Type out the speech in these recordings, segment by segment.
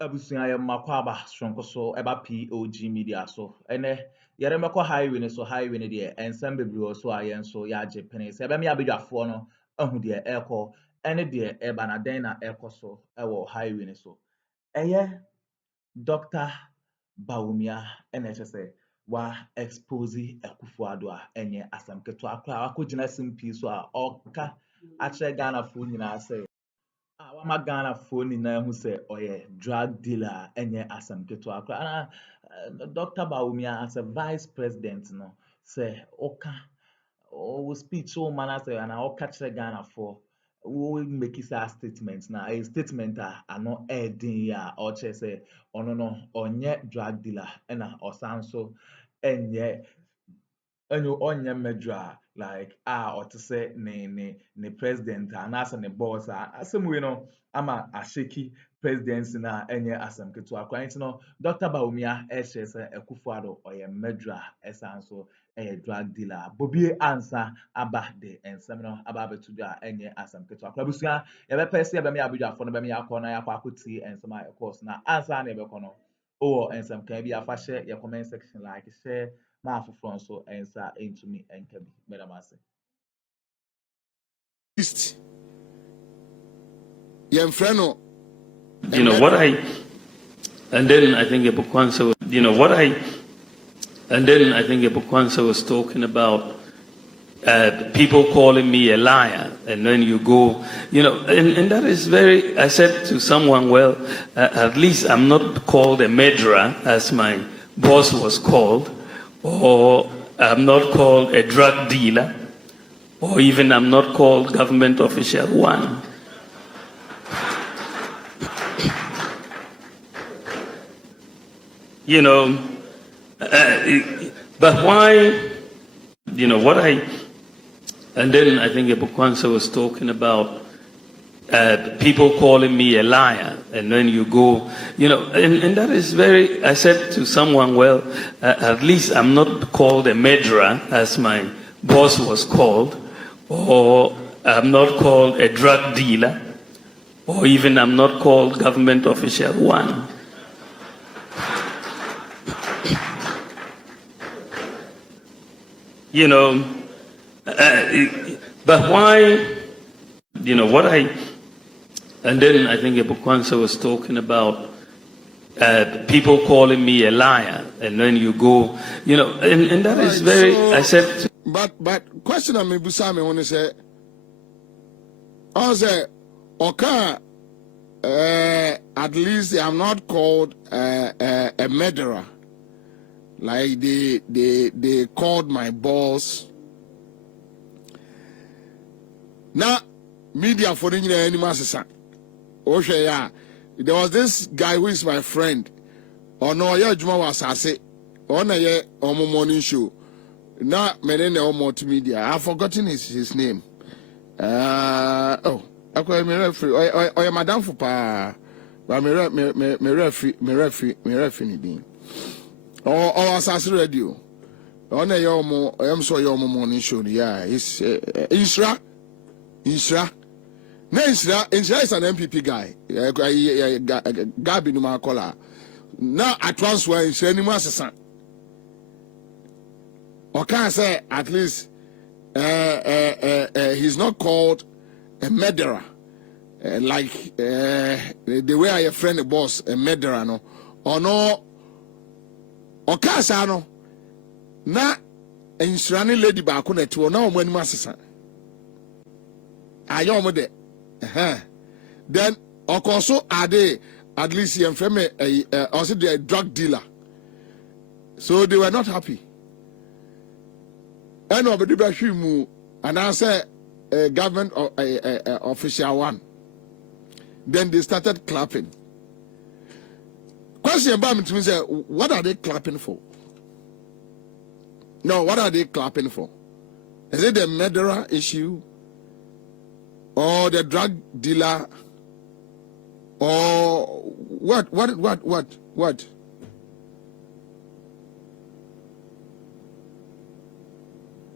abusua yɛ mmakɔ aba soronko so ɛba POG Media so ɛnɛ yɛre mɛkɔ highway ne so highway ne deɛ nsɛm bebree wɔ so a yɛn nso yɛagye pene sɛ ɛbɛma abadwafoɔ no ahu deɛ ɛrekɔ ɛne deɛ ɛreba na dɛn na ɛrekɔ so ɛwɔ highway ne so ɛyɛ Dr. Bawumia ɛna ɛkyɛ sɛ wa expose Akuffo Addo a ɛnyɛ asɛm ketewa koraa wakɔgyina simpie so a ɔka akyerɛ Ghanafoɔ nyinaa sɛ wama Ghanafoɔ nyinaa hu sɛ ɔyɛ drug dealer a ɛnyɛ asɛm ketewa koraa. Dr. Bawumia as a vice president no sɛ ɔka ɔwɔ speech ma no sɛ anaa ɔka kyerɛ Ghanafoɔ wo make saa statement na a statement a ano ɛɛden yi a ɔkyerɛ sɛ ɔno no ɔnyɛ drug dealer ɛna ɔsan so ɔnyɛ medra like ɔte sɛ ne president anaasɛ ne boss a asɛm wei no ama ahyeki presidency na ɛnyɛ asɛm ketewa koraa nti no Dr. Bawumia ɛhyɛ sɛ Akuffo Addo ɔyɛ medra ɛsan so ɛyɛ drug dealer bobie ansa aba de nsɛm no aba abɛto dwa a ɛnyɛ asɛm ketewa koraa busua yɛbɛpɛ sɛ yɛbɛma abadwafoɔ no bɛma yɛakɔ na yɛakɔ akɔtie nsɛm a ɛkɔɔ so na ansa na yɛbɛkɔ no wowɔ nsɛm kan bi afa hyɛ yɛ comment section like share na afoforɔ nso ɛnsa ɛntumi ɛnka bi mɛdam ase. You know what and then I think Ebukwansa was talking about people calling me a liar, and then you go, and that is very. I said to someone, well, at least I'm not called a murderer as my boss was called, or I'm not called a drug dealer, or even I'm not called government official one. But why, and then I think Ebukwansa was talking about people calling me a liar, and then you go, and that is very, I said to someone, well, at least I'm not called a murderer as my boss was called, or I'm not called a drug dealer, or even I'm not called government official one. But why, and then I think Ebukwansa was talking about people calling me a liar, and then you go, and that is very, so, I said. But question I mean, Busame, when they say, I say, okay, at least I'm not called a murderer. Like they called my boss. Now, media for the animal assistant. Okay, yeah. There was this guy who is my friend. Oh no, yeah, Juma was say on a morning show. Now, Melene or multimedia. I've forgotten his name. Okay, me referee. Or Madame Fupa. But me referee. Or Assassin Radio. On a yomo, I am so your morning show. Yeah, it's Isra. No, Isra is an MPP guy. Gabi Numakola. Now I transfer Isra anymore. Or can I say at least he's not called a murderer. Like the way I friend the boss, a murderer, no, or no. Okasa no na ensrane lady ba ko na to na o mani masesa ayo mo de then okoso ade at least yem frame also the drug dealer, so they were not happy and obedi ba hwimu and I say government official one, then they started clapping. Question about me to me say, what are they clapping for? No, what are they clapping for? Is it the murderer issue, or the drug dealer, or what?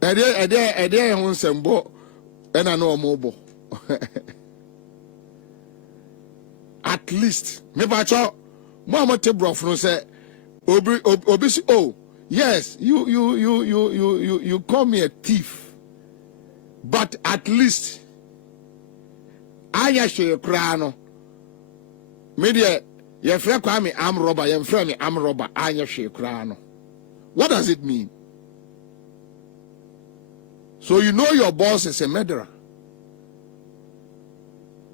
Ede on sembo, and I know mobile. At least, me bacho. Mama Tebro say, Obi, oh, yes, you call me a thief, but at least I show you crano. Media, your friend call me arm robber, your friend me arm robber, I show you crano. What does it mean? So you know your boss is a murderer.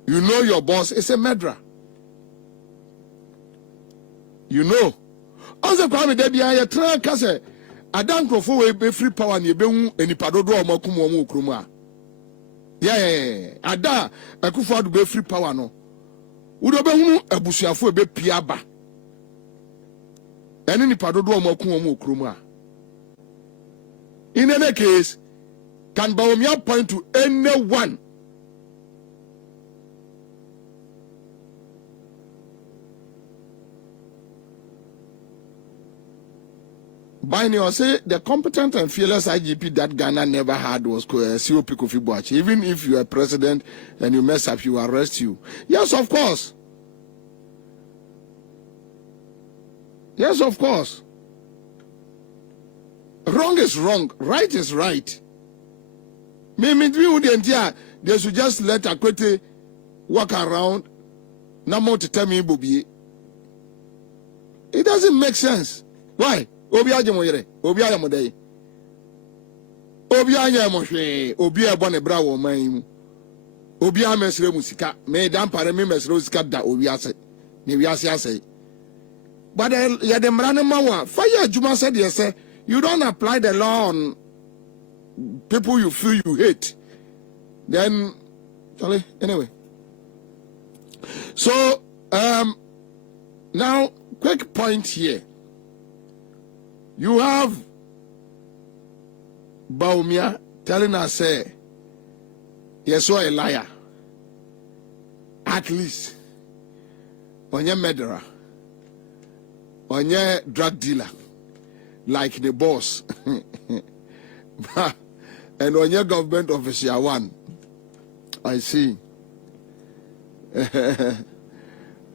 You know your boss is a murderer. You know. Also, Kwame Debia, you try to say, Akuffo will be free power and you be any padodo or mokumu kruma. Yeah. Ada, Akuffo will be free power no. Udobe a busiafo be piaba. And any padodo or mokumu kruma. In any case, can Bawumia point to anyone? Binary say the competent and fearless IGP that Ghana never had was Cyril Kofi. Even if you are president and you mess up, you arrest you. Yes, of course. Yes, of course. Wrong is wrong. Right is right. Maybe they should just let Akwete walk around. No more to tell me, Bobby. It doesn't make sense. Why? Obia Jamoyere, Obia Yamode. Obia Yamoshe, Obia Bonebra or Maim. Obia Mesre Musica, may dampare members Rosca da Obiase, Niviasia say. But Yademrana Mawa, Fire Juma said, yes, sir, you don't apply the law on people you feel you hate. Then, Charlie, anyway. So, now, quick point here. You have Bawumia telling us, say, you're so a liar. At least, on your murderer, on your drug dealer, like the boss, and on your government official one. I see.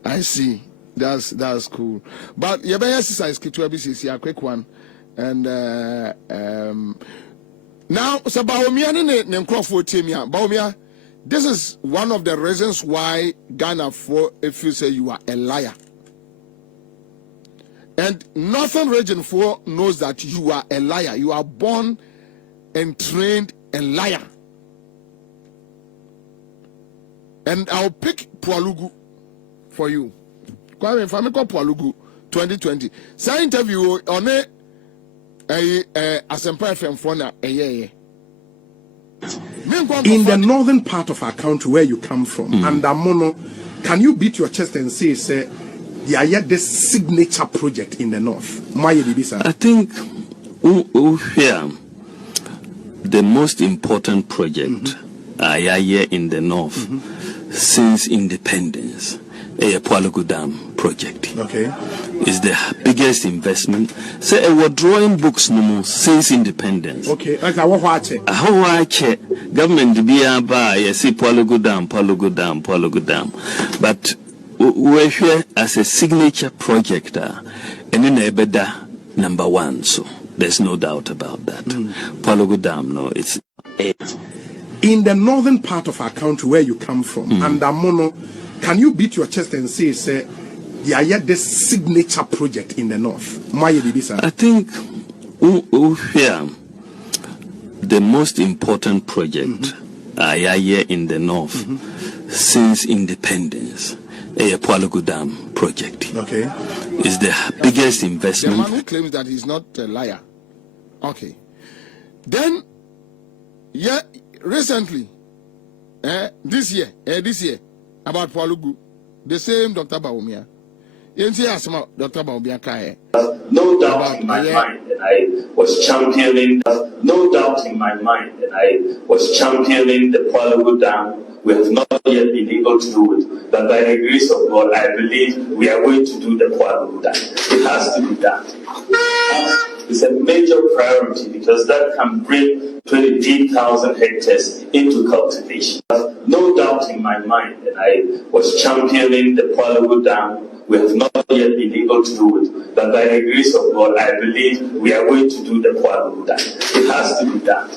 I see. That's cool. But your exercise is a quick one. And now so Bawumia and Crawford Timia. Bawumia, this is one of the reasons why Ghana for if you say you are a liar. And Northern Region 4 knows that you are a liar. You are born and trained a liar. And I'll pick Pualugu for you. Kwame Famiko Pualugu 2020. Say interview on a Asempa FM phone in the northern part of our country where you come from, and Amono, can you beat your chest and say, yeah, yet this signature project in the north? I think here the most important project here in the north since independence. A Pualugu Dam project. Okay. Is the biggest investment. Say we're drawing books no more since independence. Okay. Like how I check government be by see Pualugu Dam. But we're here as a signature project and in Ebeda #1. So there's no doubt about that. Pualugu Dam, no, it's in the northern part of our country where you come from, and Amono. Can you beat your chest and say, yeah, yet this signature project in the north? I think here the most important project here in the north since independence, a Pualugu Dam project. Okay. Is the biggest investment. The man who claims that he's not a liar. Okay. Then, yeah, recently, this year, about Pualugu, the same Dr. Bawumia. You see, Dr. Bawumia Kaye. No doubt in my mind that I was championing. No doubt in my mind that I was championing the Pualugu Dam. We have not yet been able to do it, but by the grace of God, I believe we are going to do the Pualugu Dam. It has to be done. It's a major priority because that can bring 28,000 hectares into cultivation. No doubt in my mind that I was championing the Pualugu Dam. We have not yet been able to do it, but by the grace of God, I believe we are going to do the Kwaluda. It has to be done.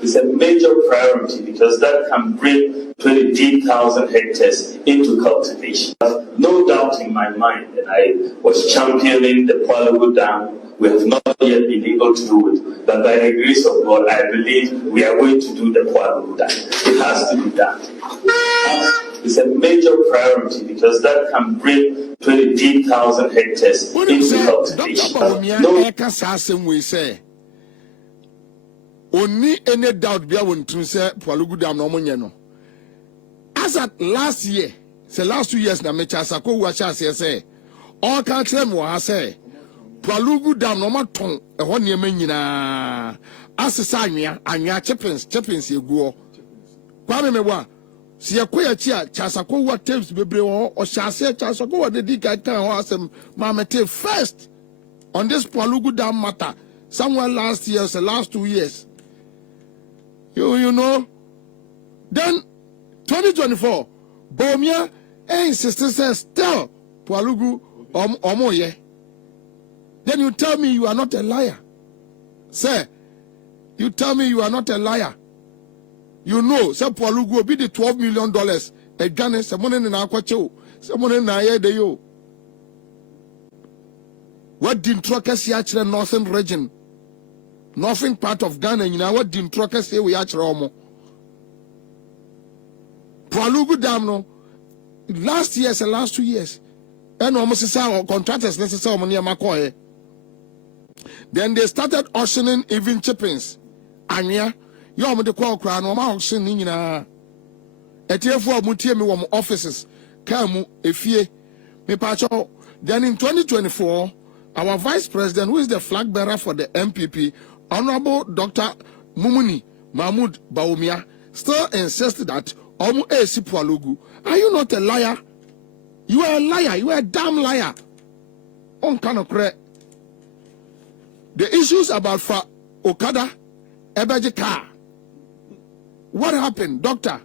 It's a major priority because that can bring 28,000 hectares into cultivation. No doubt in my mind, and I was championing the Kwalugu Dam. We have not yet been able to do it, but by the grace of God, I believe we are going to do the Kwalugu Dam. It has to be done. It's a major priority because that can bring 28,000 hectares into cultivation. Only any doubt be won't say Palugu Dam no money. As at last year, the last 2 years na mecha sako wacha say all can claim what say Palugu Dam no maton e ho ne nyina asesa anwa chippings yeguo kwa me wa si yakoya chia chasako wa tapes bebre ho o shase chasako wa dedi kan ho asem mamete first on this Palugu Dam matter somewhere last year, the last 2 years. You know, then 2024, Bawumia insisted says still Palugu omoye. Then you tell me you are not a liar. Sir, you tell me you are not a liar. You know, say Palugu will be the $12 million. A Ghana, someone in Akwacho, someone in Ayedeyo. What did truckers see actually northern region? Northern part of Ghana, you know what did truckers say we actually almost. Palugu Dam no last year, the last 2 years. And almost say contractors necessary money makoe. Then they started auctioning even chippings. Anya, you are the call crown or my auctioning in a TF4 mutie me wom offices. Kamu efie me pacho. Then in 2024, our vice president, who is the flag bearer for the MPP, Honorable Dr. Mumuni Mahmoud Bawumia, still insists that Omu Esi Palugu. Are you not a liar? You are a liar. You are a damn liar. On kind of correct. The issues about for Okada, Ebeji car. What happened, doctor?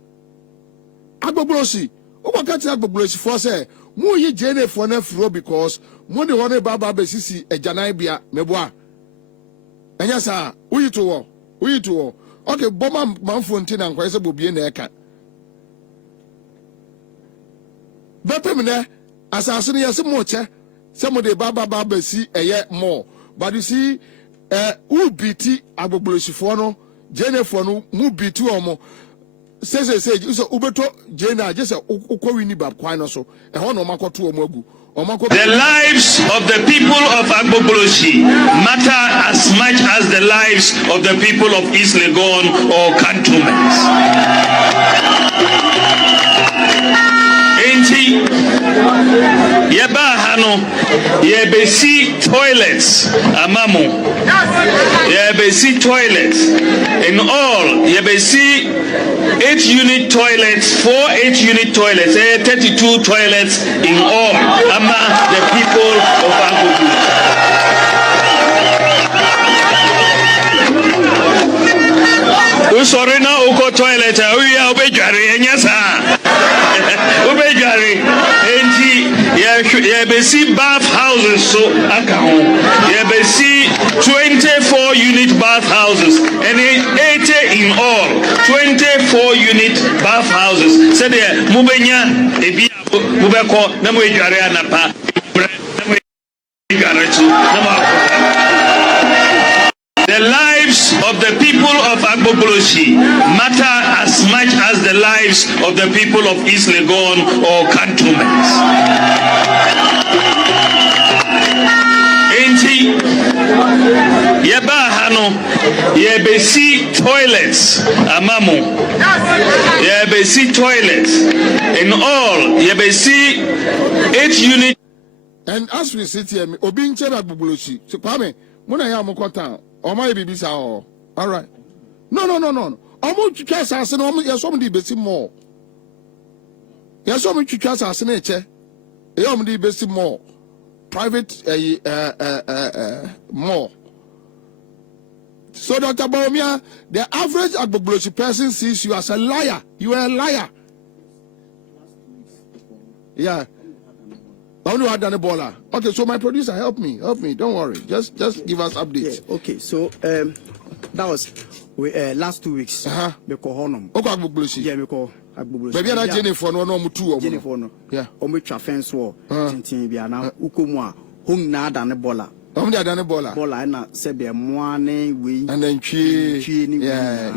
Agboblosi. Obakati Agboblosi for say, mu yi jene for nefro because mu de one baba besisi e janai bia meboa. Enya sa, uyi to wo. Okay, boma manfonti na nkwa se bobie na eka. Bepemne asase ne yese mo che se mo de baba si eye more. But you see who biti agbogboloshifo no jenefo no mu biti omo say so ubeto jena je se ukowini bab kwan no so e ho no makoto omo agu. The lives of the people of Agboboloshi matter as much as the lives of the people of East Legon or Cantonments. Enti yeba hano yebesi toilets amamu yebesi toilets in all yebesi 8-unit toilets 4 8-unit toilets 32 toilets in all among the people of Agboboloshi. Sorry now uko toilet uya obejari enyasa obejari enti ye besi bath houses so akaho ye besi 24-unit bath houses and 80 in all 24-unit bath houses said mubenya ebi mubeko na mo ejari anapa na mo ejari tu na mo. The lives of the people of Agboboloshi matter as much as the lives of the people of East Legon or Cantonments. Enti yeba hano yebesi toilets amamu yebesi toilets in all yebesi 8-unit. And as we sit here, obi nche Agboboloshi so kwame muna ya mokota o ma bibi sa o. All right. No. Omo twitwa asase no yeso di besi more. Yeso mo twitwa asase na eche. E omo di besi more. Private more. So Dr. Bawumia, the average Agboboloshi person sees you as a liar. You are a liar. Yeah. I only had done a baller. Okay, so my producer, help me. Don't worry. Just give us updates. Yeah, okay, so that was last 2 weeks. Me call honum. Okay, Agbogbosi. Yeah, me call Agbogbosi. Baby, na Jennifer no mutu. Jennifer no. Yeah. Omo twa fence wall. Tintin bia na ukomu a home na da ne baller. Omo dey done a baller. Baller na se be moane we. And then chi. Yeah.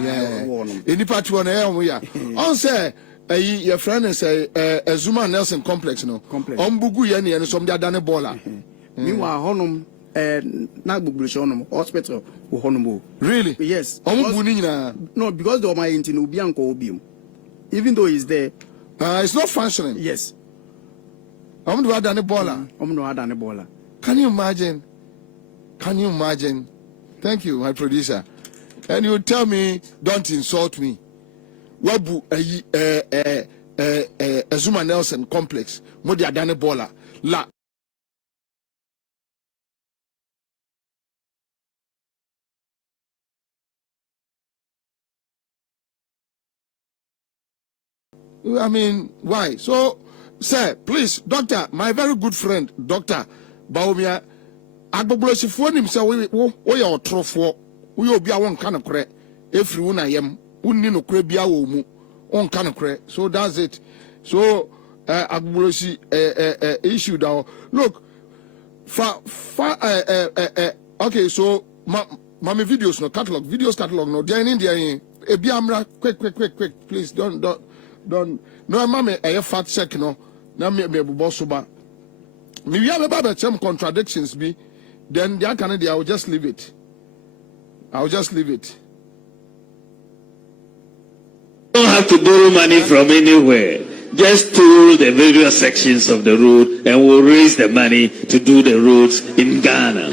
Any part one omo ya. On say your friend say Zuma Nelson complex no. Ombugu ye ne so dey done a baller. Meanwhile honum na Agbogbosi honum hospital wo honum. Really? Yes. Ombugu ni nyina. No, because the my inti no obi anko obi. Even though he's there, it's not functioning. Yes. I'm going to add a baller. I'm going to add a baller. Can you imagine? Thank you, my producer. And you tell me, don't insult me. Wabu Zuma Nelson complex. Modi adane baller. La. I mean, why? So, sir, please, doctor, my very good friend, Dr. Bawumia, Agbogbosi for him, sir, we are trofo, we will be a one kind of cre, every one I am, unni no cre be our one kind of cre. So that's it. So, Agbogbosi issue down. Look, okay, so, my videos, no catalog, no, they're in India, be amra, quick, please, don't. No, mammy, a fat check, no. Now, me boss over. Maybe I have about some contradictions, be then the Canada, I will just leave it. You don't have to borrow money from anywhere. Just tool the various sections of the road and we'll raise the money to do the roads in Ghana.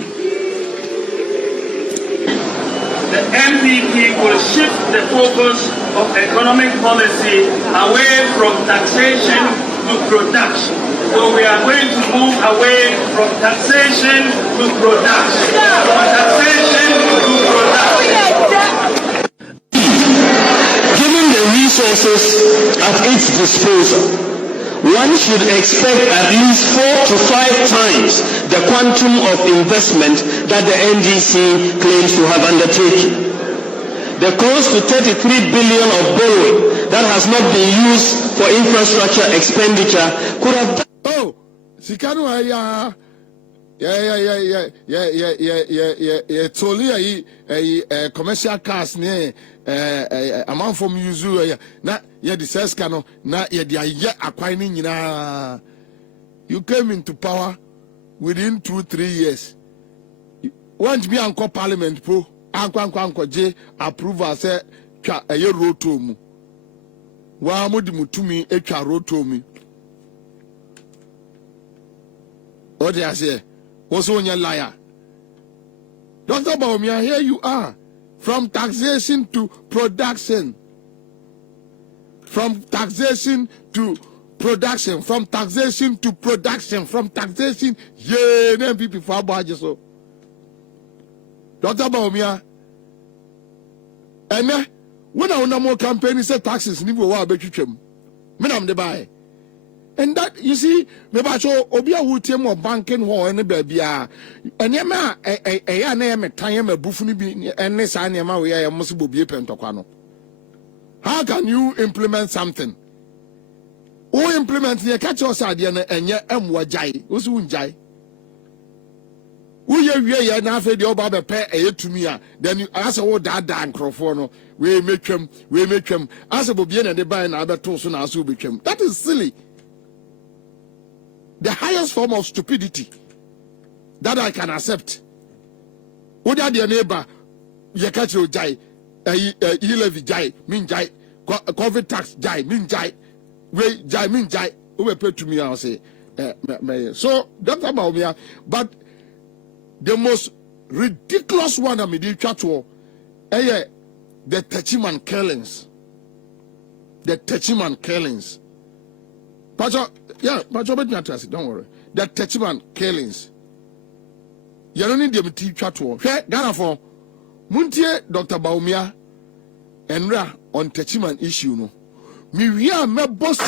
The MPP will shift the focus of economic policy away from taxation to production. So we are going to move away from taxation to production. Given the resources at its disposal, one should expect at least 4 to 5 times the quantum of investment that the NDC claims to have undertaken. The close to 33 billion of borrowing that has not been used for infrastructure expenditure could have done. Oh, Sikano, yeah, commercial cars near amount from Yuzu, na the sales cano, na acquiring. You came into power within 2-3 years. Want me uncle Parliament Pro. Anko J approval say twa eye roto mu wa modi mutumi etwa roto mu o dey say also onye liar. Dr. Bawumia, here you are, from taxation to production, from taxation yeah, then people for budget so. Dr. Bawumia, and when I want more campaign, say taxes, nibo wa betwitwem. Me nam de buy. And that, you see, maybe I show Obia who tell more banking war and baby. And yama, a name, a time, a buffuni be, and this anima, we are must be pentocano. How can you implement something? Who implement the catch us idea and yet wajai, who's unjai? We are now for the Oba pay a to me. Then you ask a word that dan crofono. We make them. As a Bobian and the buy and other tosun as we became. That is silly. The highest form of stupidity that I can accept. What are your neighbor? You catch your jai, you levy jai, mean jai, COVID tax jai, mean jai, wait jai, mean jai. Who pay to me? I'll say, so Dr. Bawumia, but the most ridiculous one I mean, the Techiman killings. Pacho, yeah, Pacho, don't worry. The Techiman killings. You don't need them to chat to. Ghana for Muntie Dr. Bawumia and on Techiman issue no. Me we are me bossy.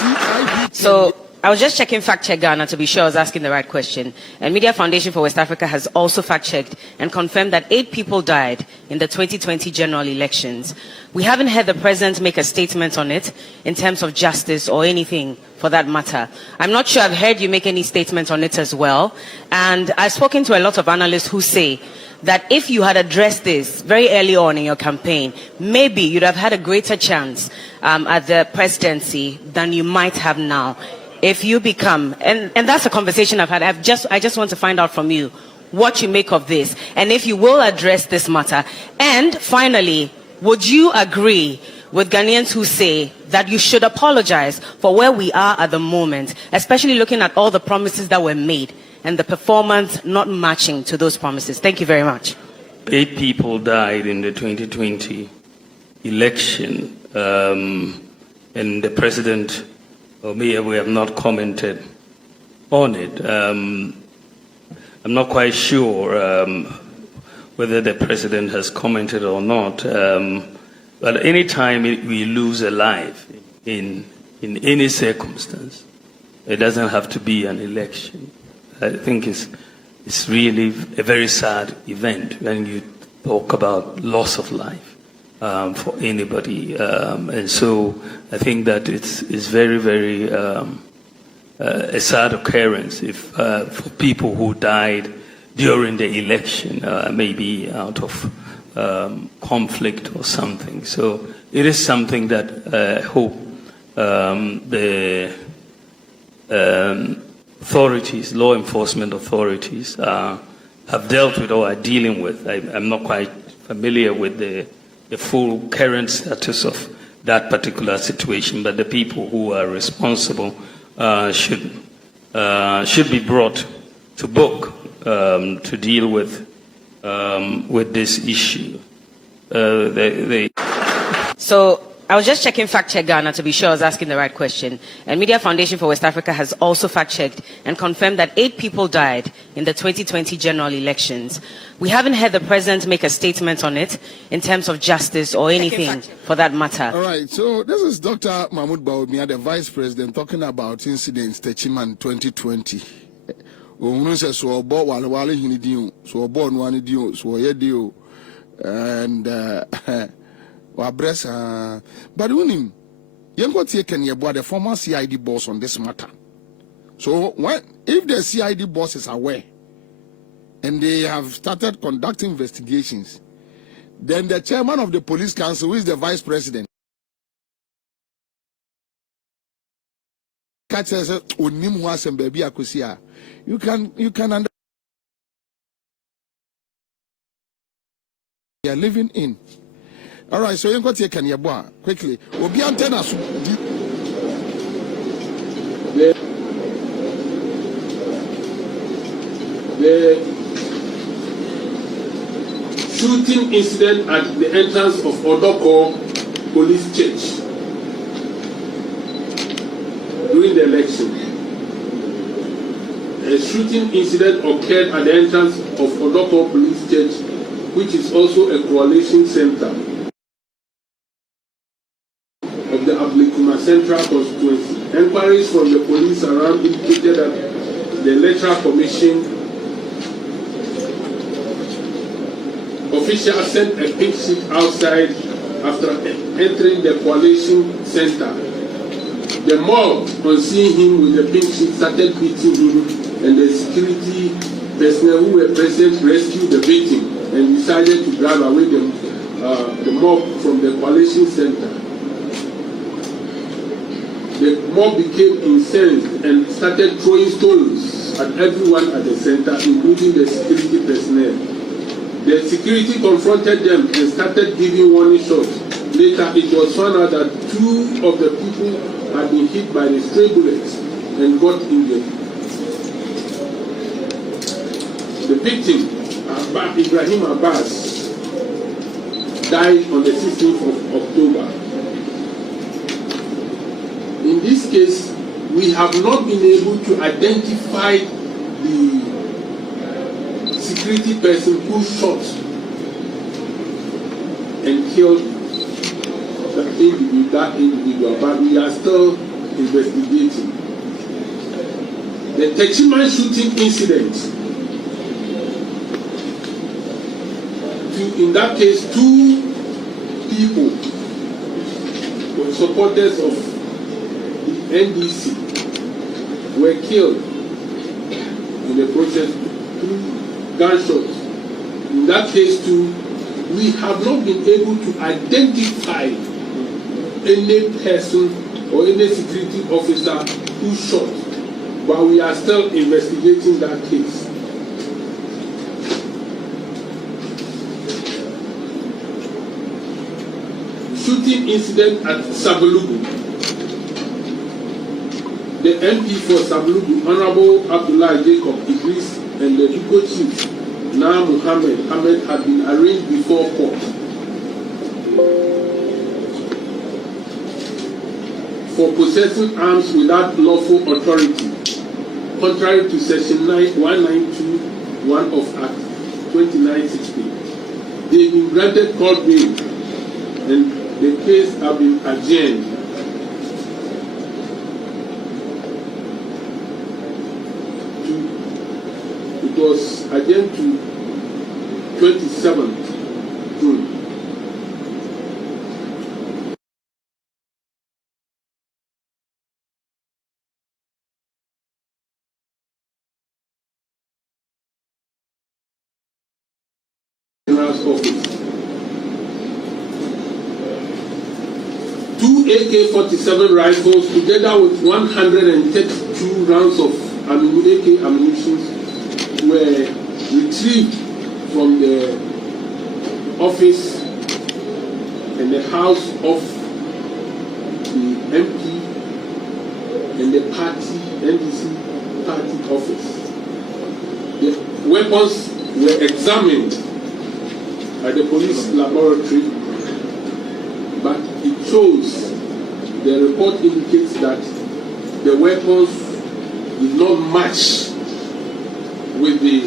So I was just checking Fact Check Ghana to be sure I was asking the right question. And Media Foundation for West Africa has also fact-checked and confirmed that 8 people died in the 2020 general elections. We haven't heard the president make a statement on it in terms of justice or anything for that matter. I'm not sure I've heard you make any statement on it as well. And I've spoken to a lot of analysts who say that if you had addressed this very early on in your campaign, maybe you'd have had a greater chance at the presidency than you might have now. If you become, and that's a conversation I've had, I just want to find out from you what you make of this, and if you will address this matter. And finally, would you agree with Ghanaians who say that you should apologize for where we are at the moment, especially looking at all the promises that were made and the performance not matching to those promises? Thank you very much. 8 people died in the 2020 election, and the president, or me, we have not commented on it. I'm not quite sure whether the president has commented or not. But any time we lose a life in any circumstance, it doesn't have to be an election. I think it's really a very sad event when you talk about loss of life for anybody. And so I think that it's very, very a sad occurrence if for people who died during the election, maybe out of conflict or something. So it is something that I hope the authorities, law enforcement authorities, have dealt with or are dealing with. I'm not quite familiar with the full current status of that particular situation, but the people who are responsible should be brought to book to deal with this issue. So I was just checking Fact Check Ghana to be sure I was asking the right question. And Media Foundation for West Africa has also fact-checked and confirmed that 8 people died in the 2020 general elections. We haven't heard the president make a statement on it in terms of justice or anything for that matter. All right, so this is Dr. Mahmoud Bawumia, the vice president, talking about incidents Techiman 2020. And but when you go take the former CID boss on this matter. So if the CID boss is aware and they have started conducting investigations, then the chairman of the police council, who is the vice president, you can understand. They are living in. All right, so you got to take quickly. The shooting incident at the entrance of Odoko Police Church during the election. A shooting incident occurred at the entrance of Odoko Police Church, which is also a coalition center of the Ablekuma Central constituency. Enquiries from the police around indicated that the Electoral Commission official sent a pink sheet outside after entering the coalition center. The mob, on seeing him with the pink sheet, started beating him, and the security personnel who were present rescued the victim and decided to drive away the mob from the coalition center. The mob became incensed and started throwing stones at everyone at the center, including the security personnel. The security confronted them and started giving warning shots. Later, it was found out that 2 of the people had been hit by the stray bullets and got injured. The victim, Ibrahim Abbas, died on the 16th of October. In this case, we have not been able to identify the security person who shot and killed that individual, but we are still investigating. the Techiman shooting incident. In that case, 2 people were supporters of the NDC were killed in the process through gunshots. In that case too, we have not been able to identify any person or any security officer who shot, but we are still investigating that case. Shooting incident at Sabulugu. The MP for Sabulugu, Honorable Abdullah Jacob Idris, and the Duko chief, now Muhammad Ahmed, had been arraigned before court for possessing arms without lawful authority, contrary to Section 1921 of Act 2960. They've been granted court bail, and the case have been adjourned. It was adjourned to 27th June. General's office. 2 AK-47 rifles together with 132 rounds of AK ammunition were retrieved from the office and the house of the MP and the party, NDC party office. The weapons were examined at the police laboratory, but it shows, the report indicates that the weapons did not match with the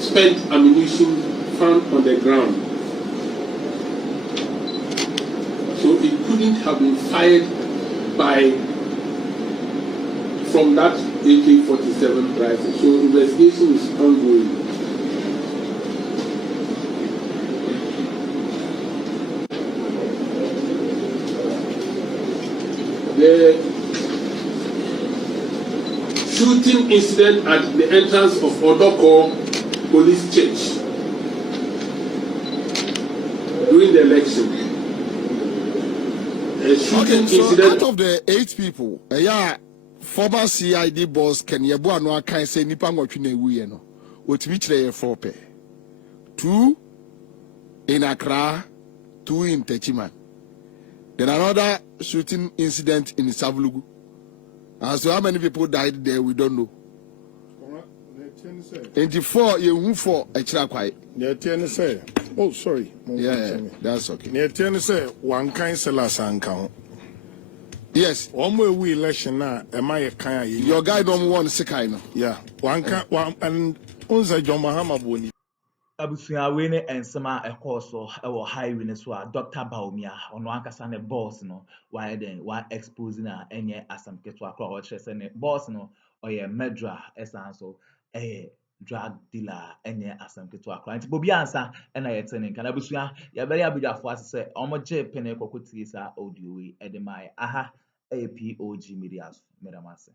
spent ammunition found on the ground. So it couldn't have been fired from that AK-47 rifle. So investigation is ongoing. The shooting incident at the entrance of Odoko Police Church during the election. A shooting incident. Out of the 8 people, former CID boss Kenyabu Anwa can say Nipango Chine no, which they 4 pair. 2 in Accra, 2 in Techiman. Then another shooting incident in Sabulugu. And so how many people died there, we don't know. And the 4, you move for a quiet. Oh, sorry. Yeah, that's okay. Near Tennessee, one kind sellers and count. Yes. One way we election now, am I a kind? Your guy don't want to kind. Yeah, one kind, one, and unza John Mahama boni. abusua we ne ensema ekọ so ewo highway ne so a Dr. Bawumia ono ankasa ne boss no why then why expose na enye asamketo akọ o kire se ne boss no oye medra esan so drug dealer enye asamketo akọ anti bobi ansa na yete ne kan abusua ya bere abidafo asese omoje pene kokotie sa audio we edemai aha POG Media meramase